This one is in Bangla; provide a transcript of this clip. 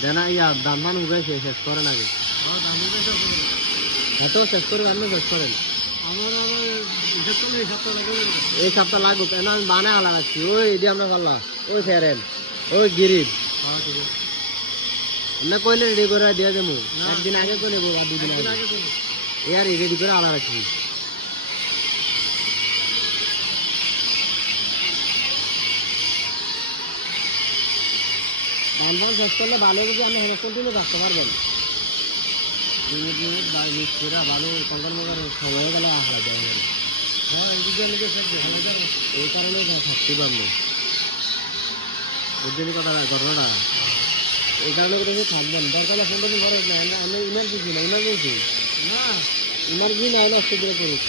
দেনা ইয়া দাম মান উগাইছে শেষ করেন আগে এত শেষ করে আপনি শেষ করেন এই সপ্তাহ লাগবে কেন আমি বানা আলা রাখছি ওই এদি আমরা পাল্লা ওই ফেরেন ওই গিরিব না কইলে রেডি করে দিয়ে দেবো একদিন আগে করে নেবো আর দুদিন আগে এর রেডি করে আলা রাখছি ধান ফান শেষ করলে ভালো কিছু আপনি কন্টিনিউ রাখতে পারবেন মিনিট ভালো কঙ্কাল মঙ্কাল সময় হয়ে গেলে আসা যায় এই কারণে থাকতে পারলো ওর জন্য কথা ঘটনাটা এই কারণে কোথাও থাকবেন দরকার ফোন টোন করে না আমি ইমার্জেন্সি না ইমার্জেন্সি না ইমার্জেন্সি না আসতে দিলে করুক